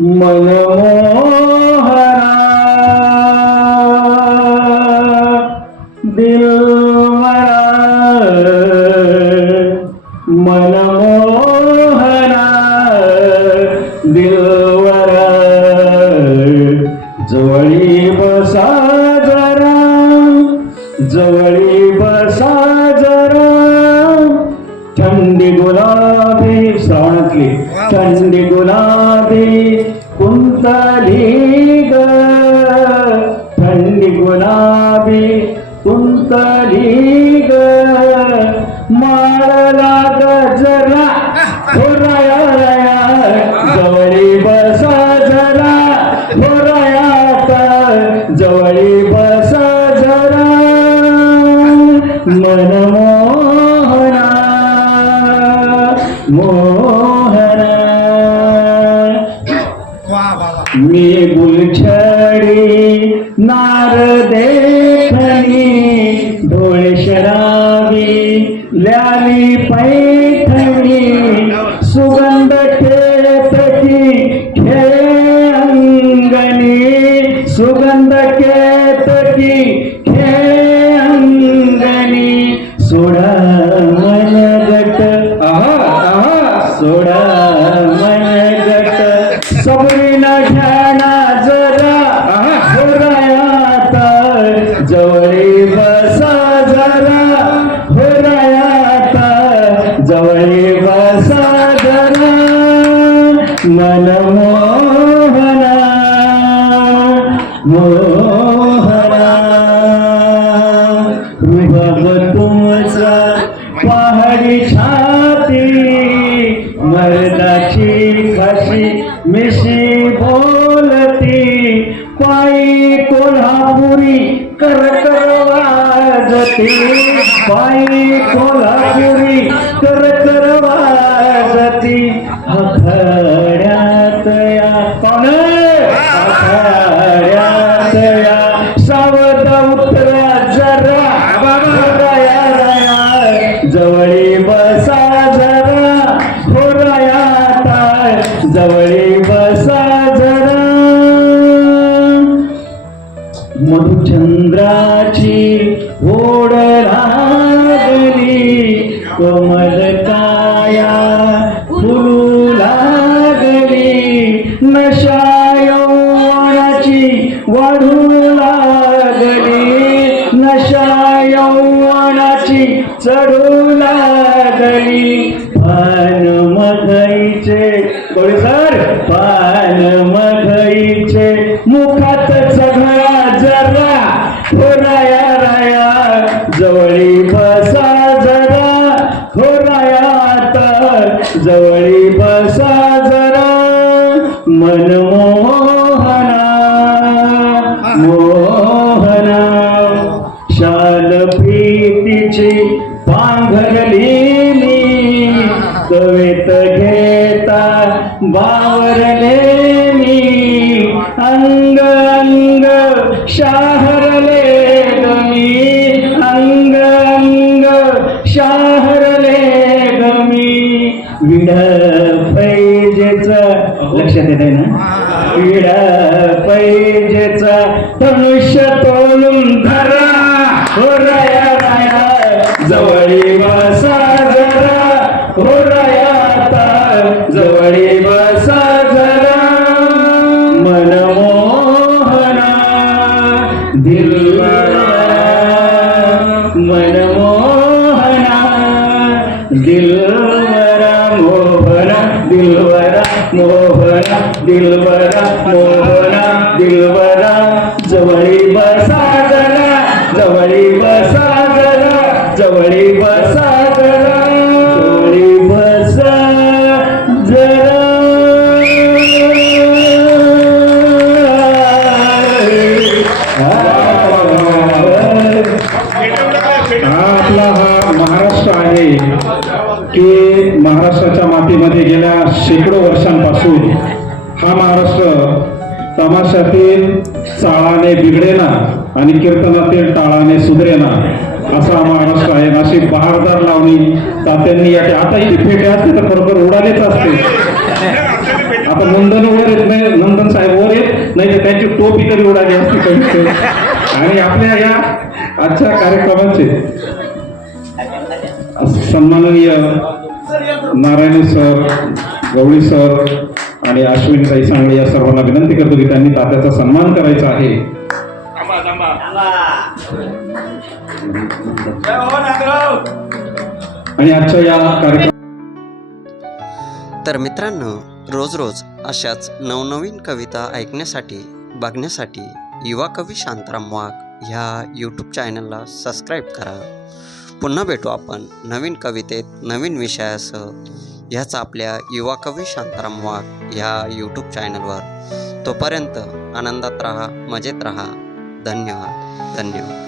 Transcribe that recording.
मनमोहरा दिलवरा मनमोहरा दिलवरा जवळी बसा जरा जवळी बसा जरा थंडी गुलाबी श्रावणातली थंडी गुलाबी कुंतली ग थंडी गुलाबी कुंतली ग माळला गजरा थोराया रया जवळी बसा जरा थोरायात जवळी बसा जरा। मनमोहना मोहना मी गुलछडी नार देखणी डोळे शराबी ल्याली पैठणी सुगंध केतकी खेळ अंगणी सुगंध केतकी खेळ अंगणी सोडा गट आहा आहा. सोडा तुमचा पहाडी छाती मर्दाची खाशी मिशी बोलती पायी कोल्हापुरी कर कर वाजती पायी कोल्हापुरी कर मधुचंद्राची ओढ लागली. कमल जवळी बसा जरा होरायात जवळी बसा जरा मनमोहना मोहना. शाल प्रीतीची पांघरली मी. कवेत घेता बावरले मी. अंग अंग शाल शाहरले गमी विड पैजेच. लक्षात येत आहे ना? विड पैजेच. धनुष्य तोलून धरा. हो राया राया. जवळी बसा जरा. हो राया आता. जवळी बसा जरा. मनमोहना दिलवरा मोहना दिलवरा मोहना दिलवरा मोहना दिलवरा. जवळी बसा जरा जवळी बसा जरा जवळी बसा की महाराष्ट्राच्या मातीमध्ये गेल्या शेकडो वर्षांपासून हा महाराष्ट्र तमाशातील चाळाने बिघडेना आणि कीर्तनातील टाळाने सुधरेना असा महाराष्ट्र आहे. अशी बहारदार लावणी तात्यांनी या आता इथे फेटे असते तर बरोबर उडालेच असते. आता नंदन वगैरे येत नाही नंदन साहेब येत नाही तर त्यांची टोपी तरी उडाली असते आणि आपल्या या आजच्या कार्यक्रमाचे सन्माननीय नारायण सर गवळी सर आणि अश्विनीताई सांगळे या सर्वांना विनंती करतो की त्यांनी तात्याचा सन्मान करायचा आहे. आणि आजच्या या कार्यक्रम तर मित्रांनो रोज रोज अशाच नवनवीन कविता ऐकण्यासाठी बघण्यासाठी युवा कवी शांताराम वाघ ह्या यूट्यूब चॅनलला सबस्क्राईब करा. पुन्हा भेटू आपण नवीन कवितेत नवीन विषयासह. ह्याच आपल्या युवा कवी शांताराम वाघ ह्या यूट्यूब चॅनलवर तोपर्यंत आनंदात राहा मजेत राहा. धन्यवाद धन्यवाद.